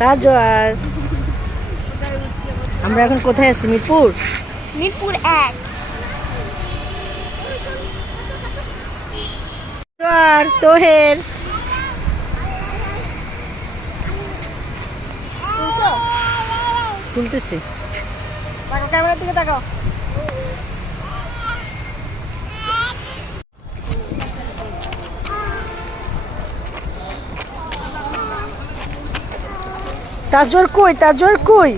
তাজওয়ার। আমরা এখন কোথায় আছি? মিরপুর। মিরপুর 1। আর তোহের তুলতেছি। ক্যামেরার দিকে তাকাও। তাজওয়ার কই? তাজওয়ার কই?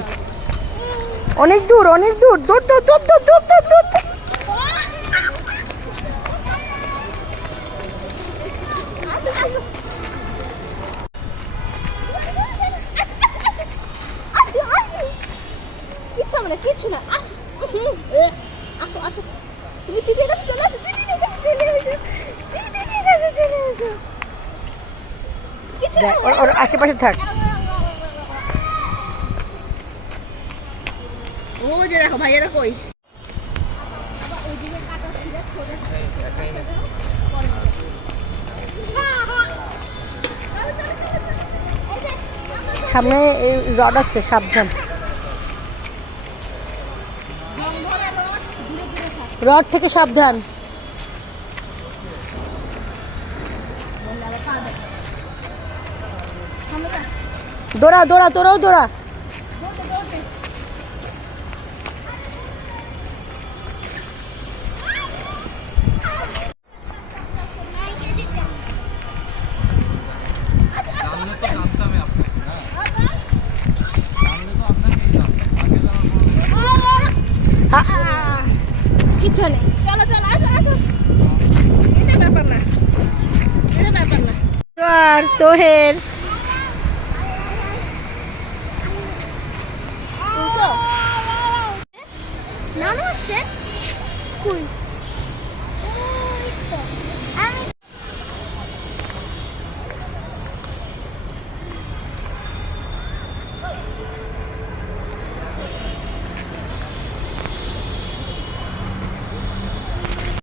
অনেক দূর, অনেক দূর। দূর দূর দূর দূর দূর দূর দূর। কিচ্ছু হবে না, কিচ্ছু না। আসো আসো আসো, তুমি দিদির কাছে চলে আসো, দিদির কাছে চলে আসো, দিদির কাছে চলে আসো। কিচ্ছু না, ওর আশেপাশে থাক। ও যে দেখো ভাইয়েরা কই। সামনে রড আছে, সাবধান। রড থেকে সাবধান। দৌড়া দৌড়া, তোরাও দৌড়া। কিছু নেই, চলো চলো, আসো আসো। এটা ব্যাপার না, এটা ব্যাপার না। আর তোহের নানু আসছে কই?